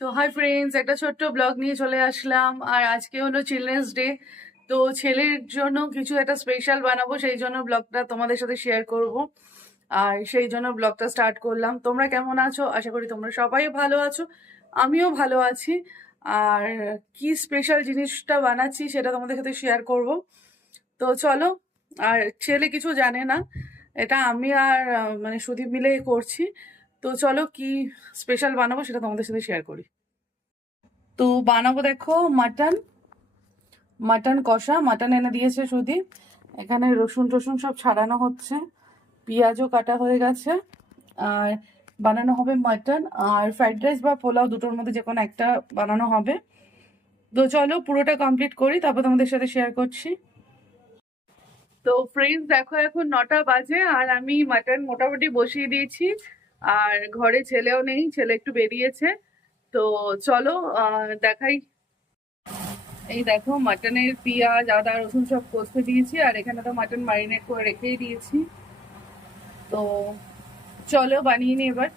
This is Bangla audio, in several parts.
তো হাই ফ্রেন্ডস, একটা ছোট্ট ব্লগ নিয়ে চলে আসলাম। আর আজকে হলো চিলড্রেন্স ডে। তো ছেলের জন্য কিছু একটা স্পেশাল বানাবো, সেই জন্য ব্লগটা তোমাদের সাথে শেয়ার করব। আর সেই জন্য ব্লগটা স্টার্ট করলাম। তোমরা কেমন আছো? আশা করি তোমরা সবাই ভালো আছো, আমিও ভালো আছি। আর কি স্পেশাল জিনিসটা বানাচ্ছি সেটা তোমাদের সাথে শেয়ার করব। তো চলো। আর ছেলে কিছু জানে না, এটা আমি আর মানে সুদীপ মিলে করছি। তো চলো, কি স্পেশাল বানাবো সেটা তোমাদের সাথে শেয়ার করি। তো বানাবো, দেখো, মাটন মাটন কষা। মাটন এনে দিয়েছে সুদীপ। এখানে রসুন টসুন সব ছাড়ানো হচ্ছে, পেঁয়াজও কাটা হয়ে গেছে। আর বানানো হবে মাটন আর ফ্রাইড রাইস বা পোলাও, দুটোর মধ্যে যে কোনো একটা বানানো হবে। তো চলো পুরোটা কমপ্লিট করি, তারপর তোমাদের সাথে শেয়ার করছি। তো ফ্রেন্ডস দেখো, এখন 9টা বাজে আর আমি মাটন মোটামুটি বসিয়ে দিয়েছি। আর ঘরে ছেলেও নেই, ছেলে একটু বেরিয়েছে। তো চলো দেখাই। এই দেখো, মাটনের পেঁয়াজ আদা রসুন সব কষতে দিয়েছি, আর এখানে তো মাটন ম্যারিনেট করে রেখেই দিয়েছি। তো চলো বানিয়ে নি এবার।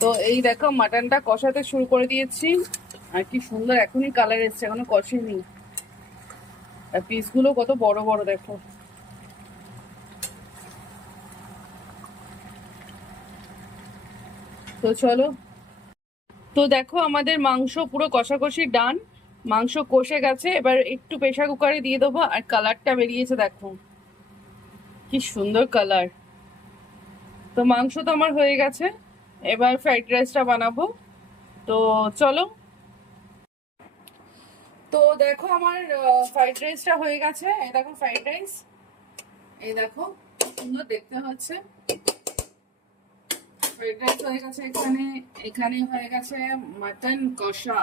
তো এই দেখো, মাটনটা কষাতে শুরু করে দিয়েছি। আর কি সুন্দর এখনই কালার এসছে, এখনো কষেনি। আর পিসগুলো কত বড় বড় দেখো। তো চলো। তো দেখো, আমাদের মাংস পুরো কষাকষি ডান। মাংস কষে গেছে, এবার একটু প্রেসার কুকারে দিয়ে দেবো। আর কালারটা বেরিয়েছে দেখো, কি সুন্দর কালার। তো মাংস তো আমার হয়ে গেছে, এবার ফ্রাইড রাইসটা বানাবো। তো চলো। তো দেখো, আমার ফ্রাইড রাইসটা হয়ে গেছে। এই দেখো ফ্রাইড রাইস, এই দেখো সুন্দর দেখতে হচ্ছে। ফ্রাইড রাইস হয়ে গেছে। এখানে এখানে হয়ে গেছে মাটন কষা,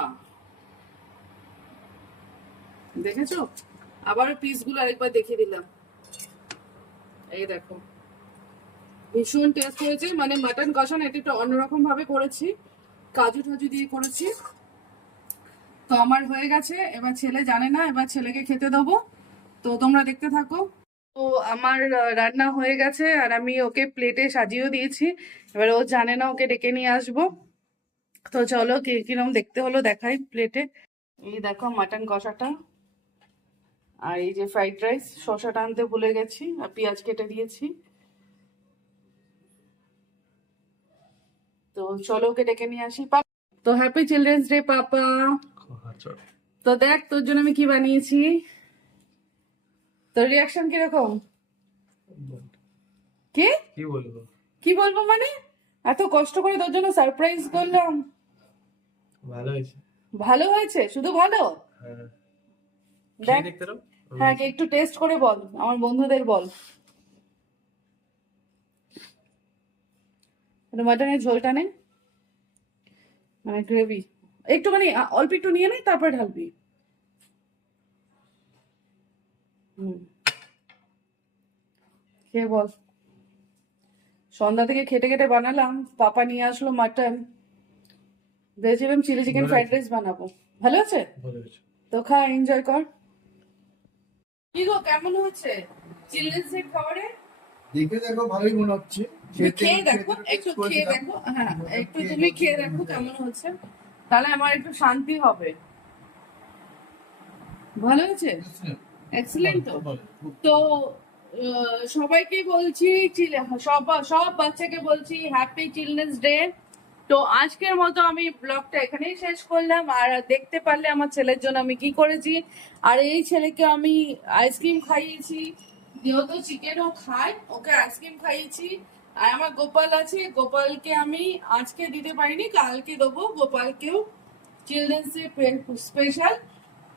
দেখেছো? আবার পিসগুলো আরেকবার দেখিয়ে দিলাম। এই দেখো, ভীষণ টেস্ট হয়েছে। মানে মাটন কষা না, এটা একটু অন্যরকম ভাবে করেছি, কাজু টাজু দিয়ে করেছি। তো আমার হয়ে গেছে, এবার ছেলে জানে না, এবার ছেলেকে খেতে দেবো। তো তোমরা দেখতে থাকো। তো আমার রান্না হয়ে গেছে আর আমি ওকে প্লেটে সাজিয়েও দিয়েছি। এবার ও জানে না, ওকে ডেকে নিয়ে আসবো। তো চলো, কিরকম দেখতে হলো দেখাই প্লেটে। এই দেখো মাটন কষাটা, আর এই যে ফ্রাইড রাইস। শসাটা আনতে ভুলে গেছি, আর পেঁয়াজ কেটে দিয়েছি। তো চলো, ওকে ডেকে নিয়ে আসি। তো হ্যাপি চিলড্রেন্স ডে পাপা। তো দেখ, তোর জন্য আমি কি বানিয়েছি। তোর রিয়াকশন কিরকম? কি কি বলবো? কি বলবো মানে, এত কষ্ট করে তোর জন্য সারপ্রাইজ করলাম। ভালো হয়েছে। ভালো হয়েছে? শুধু ভালো? হ্যাঁ, দেখ, খেয়ে দেখতে দাও। হ্যাঁ, একটু টেস্ট করে বল, আমার বন্ধুদের বল। মাটনের ঝোলটা নে, মানে গ্রেভি একটুখানি, অল্প একটু নিয়ে নে, তারপরে ঢালবি। হুম, খেয়ে বল। সন্ধ্যা থেকে খেটে খেটে বানালাম, পাপা নিয়ে আসলো মাটন। ভেবেছিলাম চিলি চিকেন ফ্রাইড রাইস বানাবো। ভালো আছে? ভালো হয়েছে। তো খা, এনজয় কর। কি গো, কেমন হচ্ছে চিলড্রেন্স ডে খাবারে? দেখে দেখো, ভালোই মনে হচ্ছে। তুমি খেয়ে দেখো, একটু খেয়ে দেখো। হ্যাঁ, একটু তুমি খেয়ে দেখো কেমন হচ্ছে, তাহলে আমার একটু শান্তি হবে। ভালো হয়েছে? এক্সিলেন্ট। তো তো সবাইকে বলছি, সব সব বাচ্চাকে বলছি হ্যাপি চিলড্রেন্স ডে। তো আজকের মতো আমি ব্লগটা এখানেই শেষ করলাম। আর দেখতে পারলে আমার ছেলের জন্য আমি কি করেছি। আর এই ছেলেকে আমি আইসক্রিম খাইয়েছি, যেহেতু চিকেনও খায়, ওকে আইসক্রিম খাইয়েছি। আর আমার গোপাল আছে, গোপালকে আমি আজকে দিতে পারিনি, কালকে দেবো গোপালকেও। Children's day special.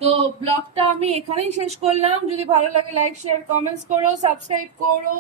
তো ব্লগটা আমি এখানেই শেষ করলাম। যদি ভালো লাগে লাইক শেয়ার কমেন্টস করো, সাবস্ক্রাইব করো।